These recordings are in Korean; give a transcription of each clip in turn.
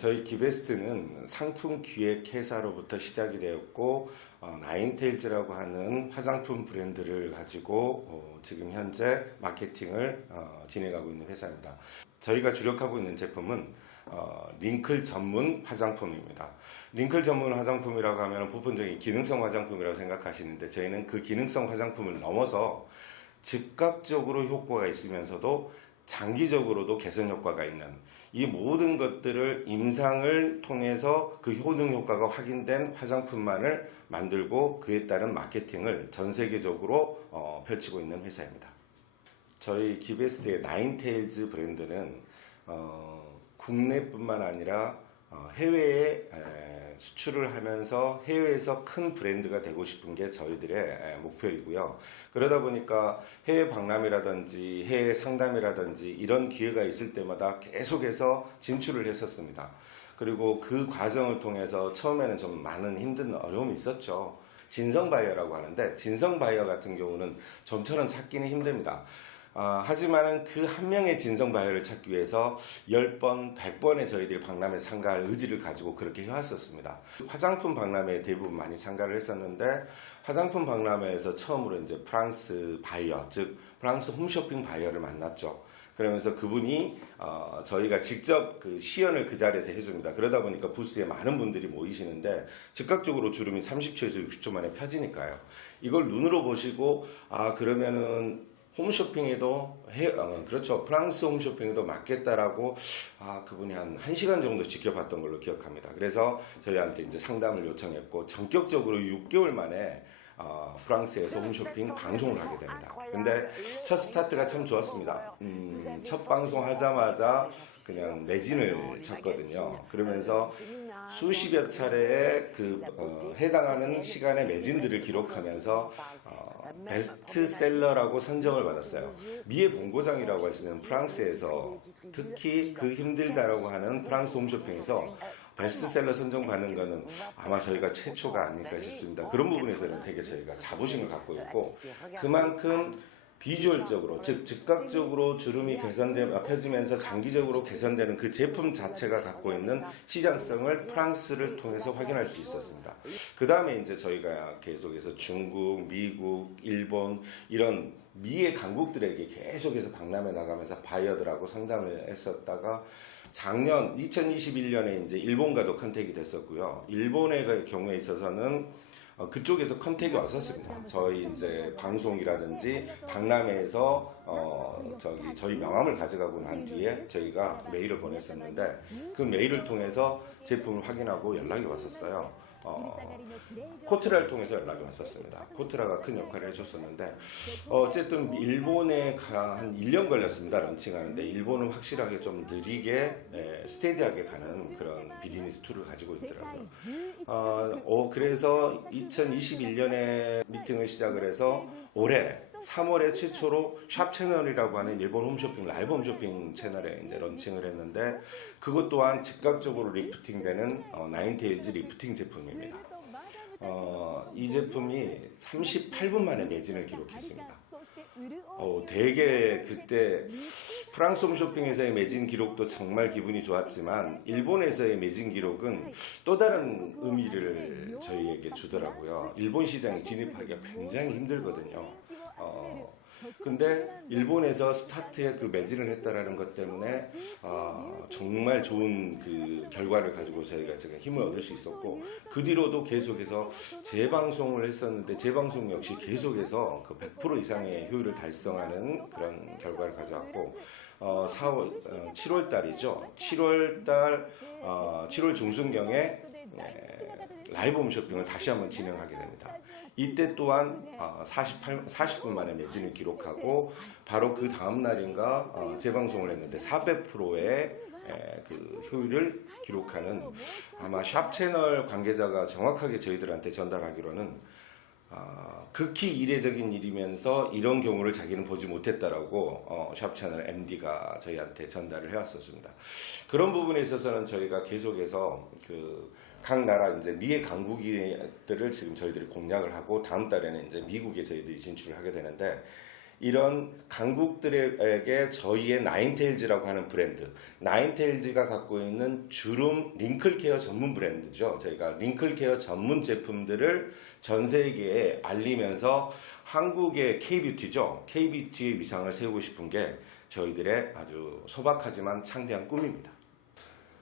저희 기베스트는 상품 기획 회사로부터 시작이 되었고 어, 나인테일즈라고 하는 화장품 브랜드를 가지고 어, 지금 현재 마케팅을 어, 진행하고 있는 회사입니다. 저희가 주력하고 있는 제품은 어, 링클 전문 화장품입니다. 링클 전문 화장품이라고 하면 보편적인 기능성 화장품이라고 생각하시는데 저희는 그 기능성 화장품을 넘어서 즉각적으로 효과가 있으면서도 장기적으로도 개선 효과가 있는 이 모든 것들을 임상을 통해서 그 효능 효과가 확인된 화장품만을 만들고 그에 따른 마케팅을 전 세계적으로 어, 펼치고 있는 회사입니다. 저희 기베스트의 나인테일즈 브랜드는 어, 국내뿐만 아니라 어, 해외에 에, 수출을 하면서 해외에서 큰 브랜드가 되고 싶은 게 저희들의 에, 목표이고요. 그러다 보니까 해외 박람회라든지 해외 상담이라든지 이런 기회가 있을 때마다 계속해서 진출을 했었습니다. 그리고 그 과정을 통해서 처음에는 좀 많은 힘든 어려움이 있었죠. 진성 바이어라고 하는데 진성 바이어 같은 경우는 좀처럼 찾기는 힘듭니다. 아, 하지만은 그 한 명의 진성 바이어를 찾기 위해서 10번, 100번의 저희들이 박람회 참가할 의지를 가지고 그렇게 해왔었습니다. 화장품 박람회에 대부분 많이 참가를 했었는데 화장품 박람회에서 처음으로 이제 프랑스 바이어, 즉 프랑스 홈쇼핑 바이어를 만났죠. 그러면서 그분이 어, 저희가 직접 그 시연을 그 자리에서 해줍니다. 그러다 보니까 부스에 많은 분들이 모이시는데 즉각적으로 주름이 30초에서 60초 만에 펴지니까요. 이걸 눈으로 보시고 아 그러면은 홈쇼핑에도 해, 어, 그렇죠. 프랑스 홈쇼핑에도 맞겠다라고 아 그분이 한 1시간 정도 지켜봤던 걸로 기억합니다. 그래서 저희한테 이제 상담을 요청했고 전격적으로 6개월 만에 어, 프랑스에서 홈쇼핑 방송을 하게 됩니다. 근데 첫 스타트가 참 좋았습니다. 음, 첫 방송 하자마자 그냥 매진을 쳤거든요. 그러면서 수십여 차례의 그 어, 해당하는 시간의 매진들을 기록하면서 어, 베스트셀러라고 선정을 받았어요. 미의 본고장이라고 있는 프랑스에서 특히 그 힘들다라고 하는 프랑스 홈쇼핑에서 베스트셀러 선정 받는 거는 아마 저희가 최초가 아닐까 싶습니다. 그런 부분에서는 되게 저희가 자부심을 갖고 있고 그만큼 비주얼적으로 즉 즉각적으로 주름이 개선되 펴지면서 장기적으로 개선되는 그 제품 자체가 갖고 있는 시장성을 프랑스를 통해서 확인할 수 있었습니다. 그 다음에 이제 저희가 계속해서 중국, 미국, 일본 이런 미의 강국들에게 계속해서 박람회 나가면서 바이어들하고 상담을 했었다가 작년 2021년에 이제 일본과도 컨택이 됐었고요. 일본의 경우에 있어서는 어, 그쪽에서 컨택이 왔었습니다. 저희 이제 방송이라든지 박람회에서 어 저기 저희 명함을 가져가고 난 뒤에 저희가 메일을 보냈었는데 그 메일을 통해서 제품을 확인하고 연락이 왔었어요. 어, 코트라를 통해서 연락이 왔었습니다. 코트라가 큰 역할을 해줬었는데 어, 어쨌든 일본에 가, 한 1년 걸렸습니다. 런칭하는데 일본은 확실하게 좀 느리게 에, 스테디하게 가는 그런 비즈니스 툴을 가지고 있더라고요. 어, 어, 그래서 2021년에 미팅을 시작을 해서 올해 3월에 최초로 샵 채널이라고 하는 일본 홈쇼핑 라이브 홈쇼핑 채널에 이제 런칭을 했는데 그것 또한 즉각적으로 리프팅되는 어, 나인테일즈 리프팅 제품입니다. 어, 이 제품이 38분 만에 매진을 기록했습니다. 어, 되게 그때 프랑스 홈쇼핑에서의 매진 기록도 정말 기분이 좋았지만 일본에서의 매진 기록은 또 다른 의미를 저희에게 주더라고요. 일본 시장에 진입하기가 굉장히 힘들거든요. 어, 근데 일본에서 스타트에 그 매진을 했다라는 것 때문에 어, 정말 좋은 그 결과를 가지고 저희가 지금 힘을 얻을 수 있었고 그 뒤로도 계속해서 재방송을 했었는데 재방송 역시 계속해서 그 100% 이상의 효율을 달성하는 그런 결과를 가져왔고 어, 4월, 어, 7월 달이죠. 7월 달, 어, 7월 중순경에 에, 라이브 홈쇼핑을 다시 한번 진행하게 됩니다. 이때 또한 어, 48, 40분 만에 매진을 기록하고 바로 그 다음 날인가 어, 재방송을 했는데 400%의 그 효율을 기록하는 아마 샵 채널 관계자가 정확하게 저희들한테 전달하기로는 어, 극히 이례적인 일이면서 이런 경우를 자기는 보지 못했다라고 어, 샵 채널 MD가 저희한테 전달을 해왔었습니다. 그런 부분에 있어서는 저희가 계속해서 그 각 나라 이제 미의 강국들을 지금 저희들이 공략을 하고 다음 달에는 이제 미국에 저희들이 진출을 하게 되는데 이런 강국들에게 저희의 나인테일즈라고 하는 브랜드, 나인테일즈가 갖고 있는 주름 링클 케어 전문 브랜드죠. 저희가 링클 케어 전문 제품들을 전 세계에 알리면서 한국의 K뷰티죠. K뷰티의 위상을 세우고 싶은 게 저희들의 아주 소박하지만 창대한 꿈입니다.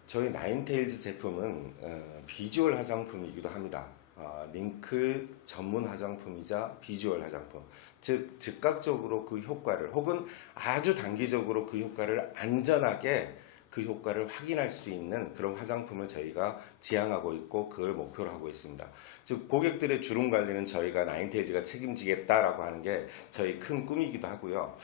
저희 나인테일즈 제품은 어, 비주얼 화장품이기도 합니다. 어, 링클 전문 화장품이자 비주얼 화장품. 즉 즉각적으로 그 효과를 혹은 아주 단기적으로 그 효과를 안전하게 그 효과를 확인할 수 있는 그런 화장품을 저희가 지향하고 있고 그걸 목표로 하고 있습니다. 즉 고객들의 주름 관리는 저희가 나인테일즈가 책임지겠다라고 하는 게 저희 큰 꿈이기도 하고요.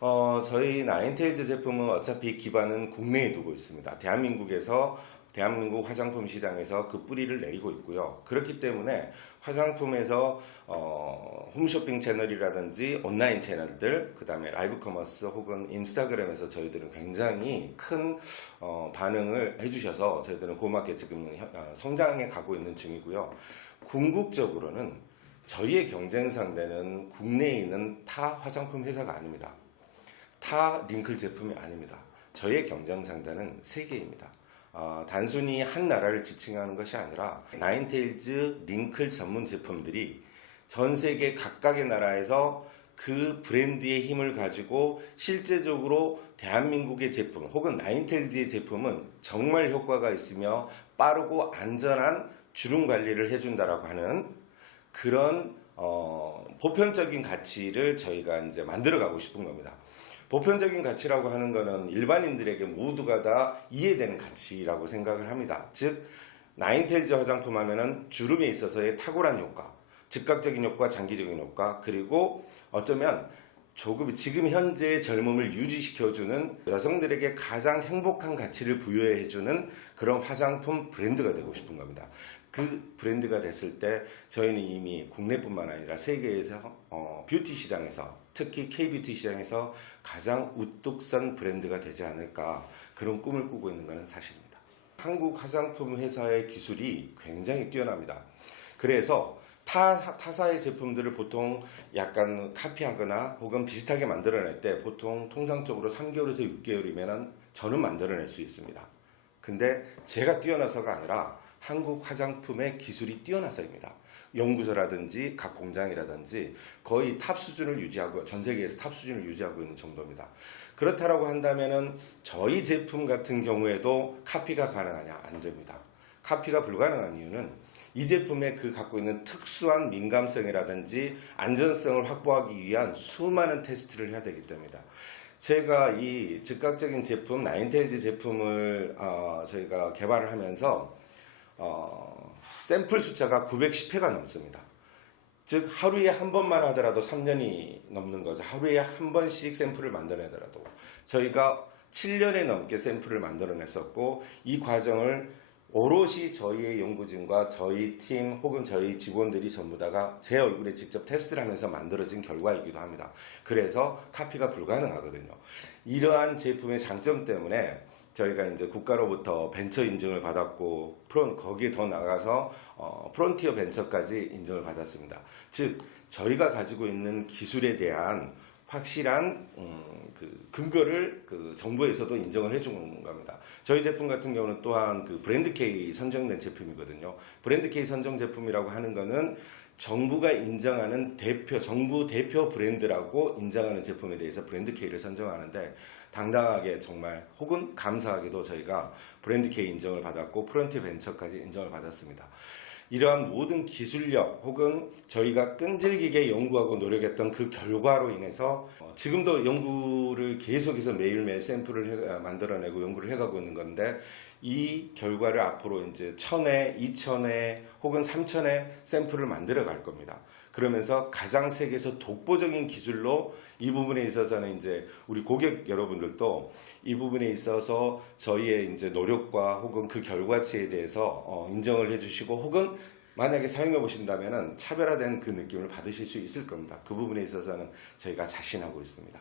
어, 저희 나인테일즈 제품은 어차피 기반은 국내에 두고 있습니다. 대한민국에서 대한민국 화장품 시장에서 그 뿌리를 내리고 있고요. 그렇기 때문에 화장품에서 어, 홈쇼핑 채널이라든지 온라인 채널들, 그 다음에 라이브 커머스 혹은 인스타그램에서 저희들은 굉장히 큰 어, 반응을 해주셔서 저희들은 고맙게 지금 현- 어, 성장해 가고 있는 중이고요. 궁극적으로는 저희의 경쟁 상대는 국내에 있는 타 화장품 회사가 아닙니다. 타 링클 제품이 아닙니다. 저희의 경쟁 상대는 세계입니다. 어, 단순히 한 나라를 지칭하는 것이 아니라 나인테일즈 링클 전문 제품들이 전 세계 각각의 나라에서 그 브랜드의 힘을 가지고 실제적으로 대한민국의 제품 혹은 나인테일즈의 제품은 정말 효과가 있으며 빠르고 안전한 주름 관리를 해준다라고 하는 그런 어, 보편적인 가치를 저희가 이제 만들어가고 싶은 겁니다. 보편적인 가치라고 하는 것은 일반인들에게 모두가 다 이해되는 가치라고 생각을 합니다. 즉 나인텔즈 화장품 하면은 주름에 있어서의 탁월한 효과, 즉각적인 효과, 장기적인 효과, 그리고 어쩌면 조금 지금 현재의 젊음을 유지시켜주는 여성들에게 가장 행복한 가치를 부여해주는 그런 화장품 브랜드가 되고 싶은 겁니다. 그 브랜드가 됐을 때 저희는 이미 국내뿐만 아니라 세계에서 어, 뷰티 시장에서 특히 K뷰티 시장에서 가장 우뚝 선 브랜드가 되지 않을까 그런 꿈을 꾸고 있는 것은 사실입니다. 한국 화장품 회사의 기술이 굉장히 뛰어납니다. 그래서 타, 타사의 제품들을 보통 약간 카피하거나 혹은 비슷하게 만들어낼 때 보통 통상적으로 3개월에서 6개월이면 저는 만들어낼 수 있습니다. 근데 제가 뛰어나서가 아니라 한국 화장품의 기술이 뛰어나서입니다. 연구소라든지 각 공장이라든지 거의 탑 수준을 유지하고 전 세계에서 탑 수준을 유지하고 있는 정도입니다. 그렇다라고 한다면은 저희 제품 같은 경우에도 카피가 가능하냐 안 됩니다. 카피가 불가능한 이유는 이 제품의 그 갖고 있는 특수한 민감성이라든지 안전성을 확보하기 위한 수많은 테스트를 해야 되기 때문이다. 제가 이 즉각적인 제품 나인텔즈 제품을 어, 저희가 개발을 하면서 어, 샘플 숫자가 910회가 넘습니다. 즉 하루에 한 번만 하더라도 3년이 넘는 거죠. 하루에 한 번씩 샘플을 만들어내더라도 저희가 7년에 넘게 샘플을 만들어냈었고 이 과정을 오롯이 저희의 연구진과 저희 팀 혹은 저희 직원들이 전부 다가 제 얼굴에 직접 테스트를 하면서 만들어진 결과이기도 합니다. 그래서 카피가 불가능하거든요. 이러한 제품의 장점 때문에 저희가 이제 국가로부터 벤처 인증을 받았고 프론 거기에 더 나가서 어, 프론티어 벤처까지 인정을 받았습니다. 즉 저희가 가지고 있는 기술에 대한 확실한 음, 그 근거를 그 정부에서도 인정을 해준 겁니다. 저희 제품 같은 경우는 또한 그 브랜드 K 선정된 제품이거든요. 브랜드 K 선정 제품이라고 하는 거는 정부가 인정하는 대표 정부 대표 브랜드라고 인정하는 제품에 대해서 브랜드 K를 선정하는데 당당하게 정말 혹은 감사하게도 저희가 브랜드 K 인정을 받았고 프런티 벤처까지 인정을 받았습니다. 이러한 모든 기술력 혹은 저희가 끈질기게 연구하고 노력했던 그 결과로 인해서 어, 지금도 연구를 계속해서 매일매일 샘플을 해- 아, 만들어내고 연구를 해가고 있는 건데 이 결과를 앞으로 이제 천회, 이천회 혹은 삼천회 샘플을 만들어 갈 겁니다. 그러면서 가장 세계에서 독보적인 기술로 이 부분에 있어서는 이제 우리 고객 여러분들도 이 부분에 있어서 저희의 이제 노력과 혹은 그 결과치에 대해서 어, 인정을 해주시고 혹은 만약에 사용해 보신다면은 차별화된 그 느낌을 받으실 수 있을 겁니다. 그 부분에 있어서는 저희가 자신하고 있습니다.